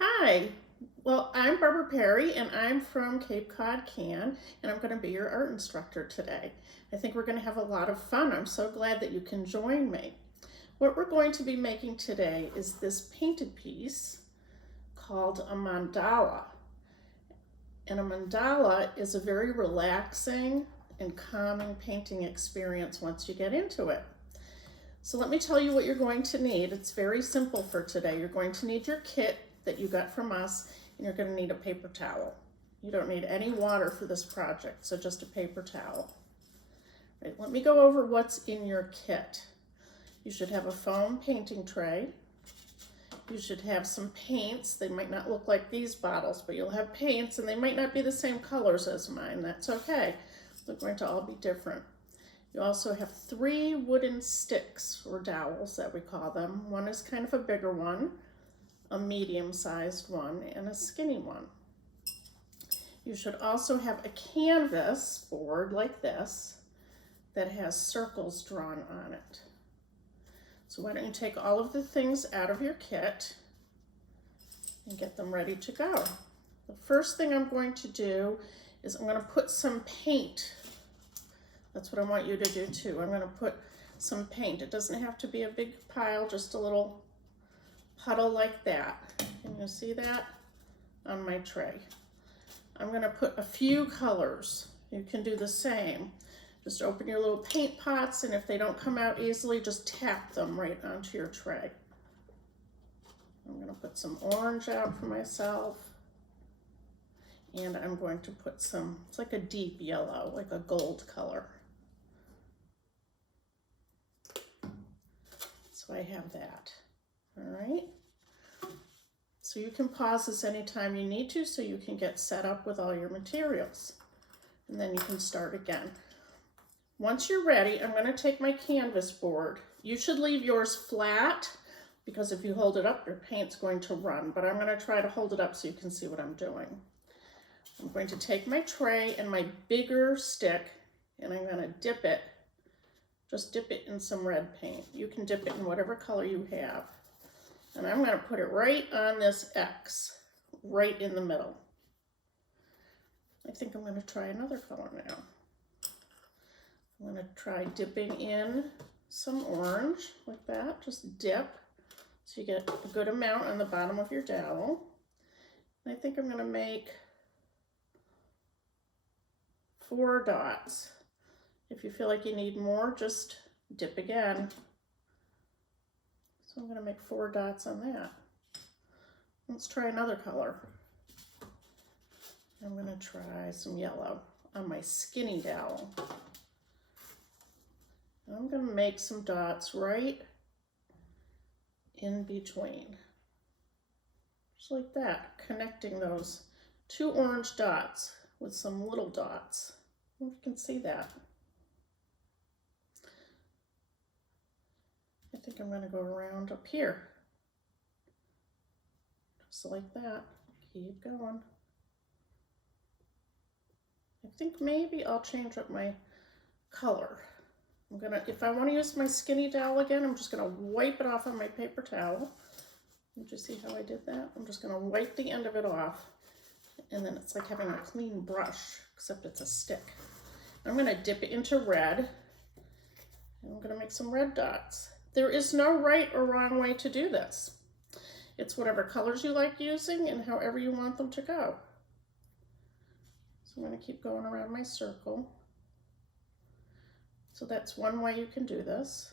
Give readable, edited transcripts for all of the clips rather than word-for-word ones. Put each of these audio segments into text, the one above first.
Hi, well, I'm Barbara Perry and I'm from Cape Cod, CCCAN, and I'm going to be your art instructor today. I think we're going to have a lot of fun. I'm so glad that you can join me. What we're going to be making today is this painted piece called a mandala. And a mandala is a very relaxing and calming painting experience once you get into it. So let me tell you what you're going to need. It's very simple for today. You're going to need your kit that you got from us, and you're going to need a paper towel. You don't need any water for this project, so just a paper towel. Right, let me go over what's in your kit. You should have a foam painting tray. You should have some paints. They might not look like these bottles, but you'll have paints, and they might not be the same colors as mine. That's okay. They're going to all be different. You also have 3 wooden sticks, or dowels that we call them. One is kind of a bigger one, a medium-sized one, and a skinny one. You should also have a canvas board like this that has circles drawn on it. So why don't you take all of the things out of your kit and get them ready to go. The first thing I'm going to do is I'm going to put some paint. That's what I want you to do too. I'm going to put some paint. It doesn't have to be a big pile, just a little puddle like that. Can you see that on my tray? I'm going to put a few colors. You can do the same. Just open your little paint pots, and if they don't come out easily, just tap them right onto your tray. I'm going to put some orange out for myself. And I'm going to put some, it's like a deep yellow, like a gold color. So I have that. All right. So you can pause this anytime you need to so you can get set up with all your materials. And then you can start again. Once you're ready, I'm going to take my canvas board. You should leave yours flat because if you hold it up, your paint's going to run. But I'm going to try to hold it up so you can see what I'm doing. I'm going to take my tray and my bigger stick, and I'm going to dip it. Just dip it in some red paint. You can dip it in whatever color you have. And I'm going to put it right on this X, right in the middle. I think I'm going to try another color now. I'm going to try dipping in some orange like that. Just dip so you get a good amount on the bottom of your dowel. And I think I'm going to make 4 dots. If you feel like you need more, just dip again. So I'm going to make 4 dots on that. Let's try another color. I'm going to try some yellow on my skinny dowel. I'm going to make some dots right in between. Just like that, connecting those 2 orange dots with some little dots. I don't know if you can see that. I think I'm going to go around up here. Just like that. Keep going. I think maybe I'll change up my color. If I want to use my skinny dowel again, I'm just going to wipe it off on my paper towel. Did you see how I did that? I'm just going to wipe the end of it off. And then it's like having a clean brush, except it's a stick. I'm going to dip it into red. And I'm going to make some red dots. There is no right or wrong way to do this. It's whatever colors you like using and however you want them to go. So I'm going to keep going around my circle. So that's one way you can do this.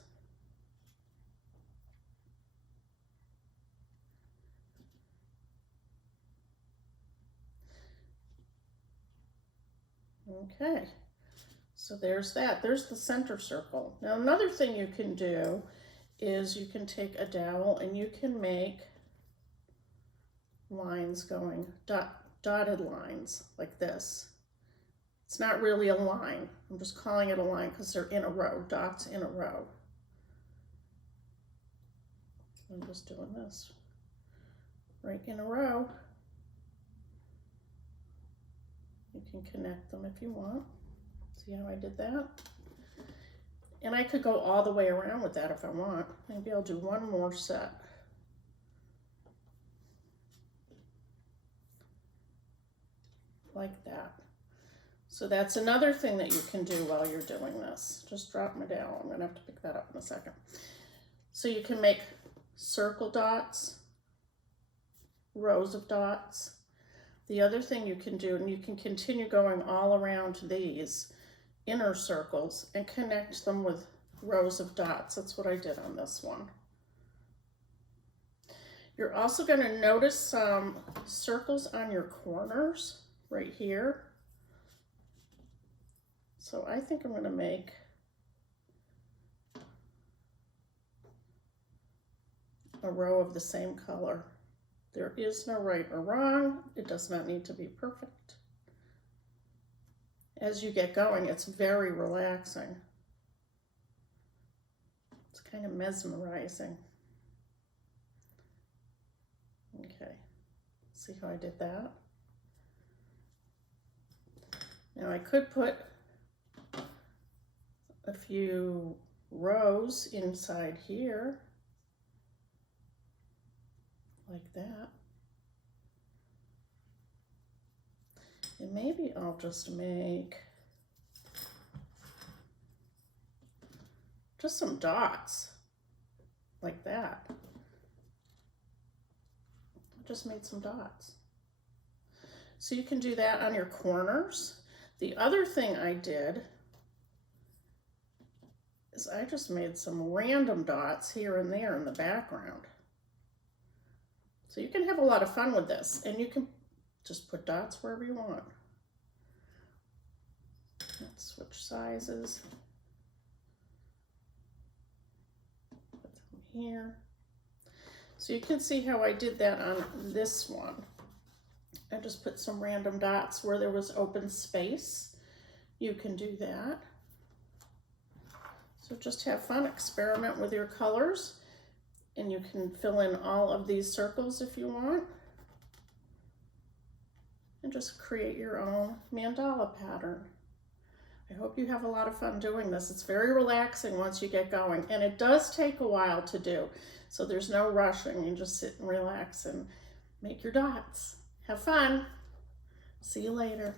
Okay, so there's that. There's the center circle. Now another thing you can do is you can take a dowel and you can make lines going, dotted lines like this. It's not really a line. I'm just calling it a line because they're in a row, dots in a row. I'm just doing this right in a row. You can connect them if you want. See how I did that? And I could go all the way around with that if I want. Maybe I'll do one more set. like that. So that's another thing that you can do while you're doing this. Just drop my dowel. I'm gonna have to pick that up in a second. So you can make circle dots, rows of dots. The other thing you can do, and you can continue going all around these inner circles and connect them with rows of dots. That's what I did on this one. You're also going to notice some circles on your corners right here. So I think I'm going to make a row of the same color. There is no right or wrong. It does not need to be perfect. As you get going, it's very relaxing. It's kind of mesmerizing. Okay, see how I did that? Now I could put a few rows inside here, like that. And maybe I'll just make just some dots, like that. I just made some dots. So you can do that on your corners. The other thing I did is I just made some random dots here and there in the background. So you can have a lot of fun with this, and you can just put dots wherever you want. Let's switch sizes. Put them here. So you can see how I did that on this one. I just put some random dots where there was open space. You can do that. So just have fun, experiment with your colors, and you can fill in all of these circles if you want. And just create your own mandala pattern. I hope you have a lot of fun doing this. It's very relaxing once you get going, and it does take a while to do. So there's no rushing. You just sit and relax and make your dots. Have fun. See you later.